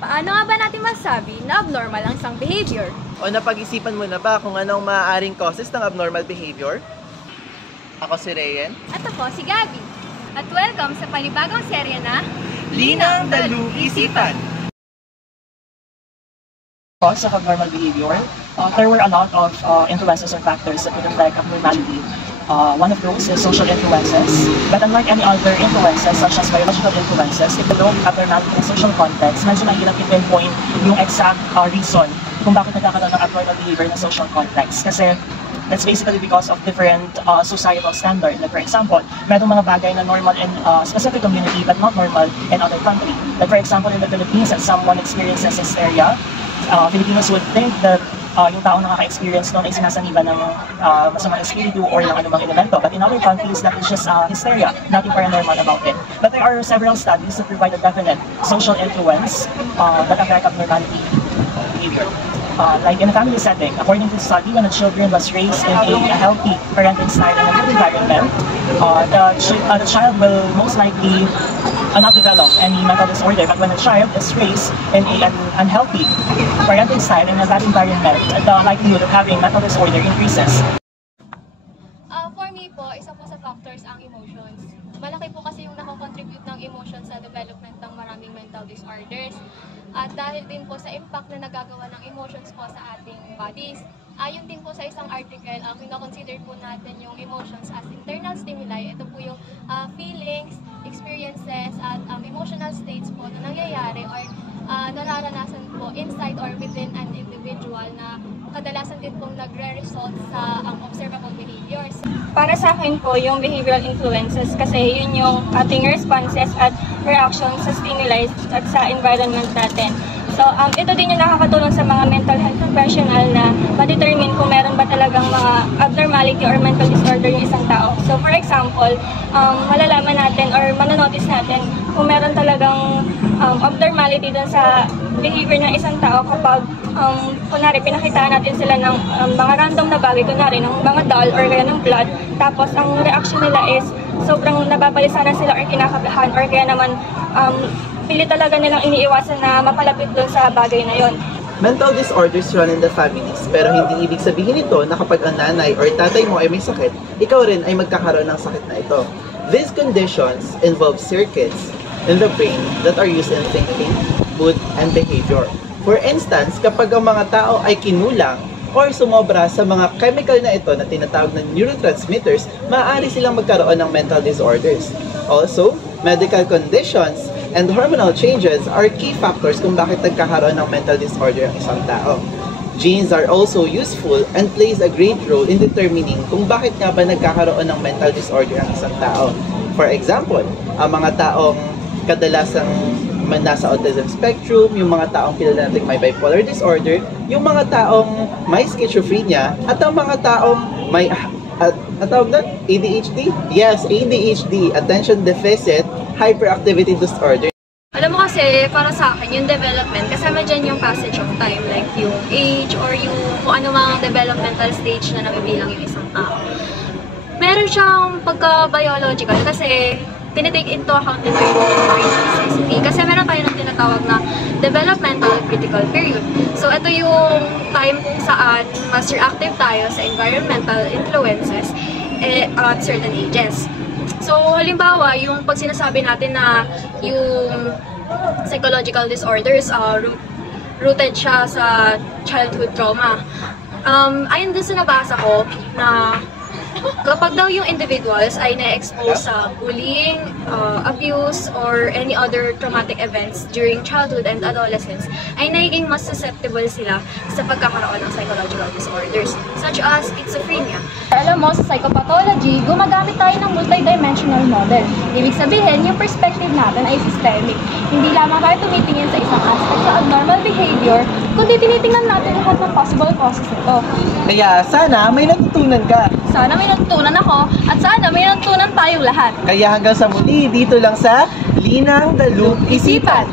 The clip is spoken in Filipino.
Paano nga ba natin masabi na abnormal ang isang behavior? O napag-isipan mo na ba kung anong maaaring causes ng abnormal behavior? Ako si Rayen. At ako si Gabby. At welcome sa panibagong serye na Linang Dalu Isipan! Cause of abnormal behavior, there were a lot of influences or factors that would affect abnormality. One of those is social influences, but unlike any other influences such as biological influences, if you look at abnormality in social context, medyo mahirap i-pinpoint yung exact reason kung bakit nagkakaroon ng abnormal behavior in social context. Kasi that's basically because of different societal standards. Like for example, merong mga bagay na normal in specific community but not normal in other country. Like for example, in the Philippines, if someone experiences hysteria, Filipinos would think that yung taong nakaka-experience noon ay sinasaniban ng masamang espiritu or ng anumang elemento. But in other countries, that is just hysteria, nothing paranormal about it. But there are several studies that provide a definite social influence that affect abnormality behavior. Like in a family setting, according to the study, when a children was raised in a healthy parenting style and a good environment, the child will most likely not develop any mental disorder. But when a child is raised in an unhealthy parenting style and a bad environment, the likelihood of having mental disorder increases. For me po, isa po sa factors ang emotions. Malaki po kasi yung nakakontribute ng emotions sa development ng maraming mental disorders. At dahil din po sa impact na nagagawa ng emotions po sa ating bodies. Ayon din po sa isang article, kina-consider po natin yung emotions as internal stimuli. Ito po yung feelings, experiences, at emotional states po na nangyayari or nararanasan po inside or within an individual na kadalasan din pong nagre-result sa observable behaviors. Para sa akin po, yung behavioral influences kasi yun yung ating responses at reactions sa stimuli at sa environment natin. So, ito din yung nakakatulong sa mga mental health professional na ma-determine kung meron ba talagang mga abnormality or mental disorder yung isang tao. So, for example, malalaman natin or manonotice natin kung meron talagang abnormality dun sa behavior ng isang tao kapag kunwari pinakitaan natin sila ng mga random na bagay, kunwari ng mga doll or kaya ng blood, tapos ang reaction nila is sobrang nababalisanan sila or kinakabahan or kaya naman pili talaga nilang iniiwasan na mapalapit doon sa bagay na yon. Mental disorders run in the families, pero hindi ibig sabihin ito na kapag ang nanay or tatay mo ay may sakit, ikaw rin ay magkakaroon ng sakit na ito. These conditions involve circuits in the brain that are used in thinking, mood, and behavior. For instance, kapag ang mga tao ay kinulang or sumobra sa mga chemical na ito na tinatawag na neurotransmitters, maaari silang magkaroon ng mental disorders. Also, medical conditions and hormonal changes are key factors kung bakit nagkakaroon ng mental disorder ang isang tao. Genes are also useful and plays a great role in determining kung bakit nga ba nagkakaroon ng mental disorder ang isang tao. For example, ang mga taong kadalasang nasa autism spectrum, yung mga taong kilala natin may bipolar disorder, yung mga taong may schizophrenia, at ang mga taong may ADHD? Yes, ADHD, Attention Deficit Hyperactivity Disorder. Alam mo kasi, para sa akin, yung development, kasama dyan yung passage of time, like yung age or yung kung ano mga developmental stage na nabibilang yung isang tao. Meron siyang pagka-biological kasi tinitake into account nito yung brain necessity. Kasi meron tayo ng tinatawag na developmental critical period. So, ito yung time kung saan mas reactive tayo sa environmental influences at certain ages. So, halimbawa, yung pag sinasabi natin na yung psychological disorders, rooted siya sa childhood trauma. Ayon din sa nabasa ko na kapag daw yung individuals ay na-expose sa bullying, abuse, or any other traumatic events during childhood and adolescence, ay nagiging mas susceptible sila sa pagkakaroon ng psychological disorders, such as schizophrenia. Alam mo, sa psychopathology, gumagamit tayo ng multidimensional model. Ibig sabihin, yung perspective natin ay systemic. Hindi lamang tayo tumitingin sa isang aspect ng abnormal behavior, kundi tinitingnan natin lahat ng possible causes nito. Kaya sana may natutunan ka. Sana may natutunan ako at sana may natutunan tayong lahat. Kaya hanggang sa muli, dito lang sa Linang Dalu Isipan!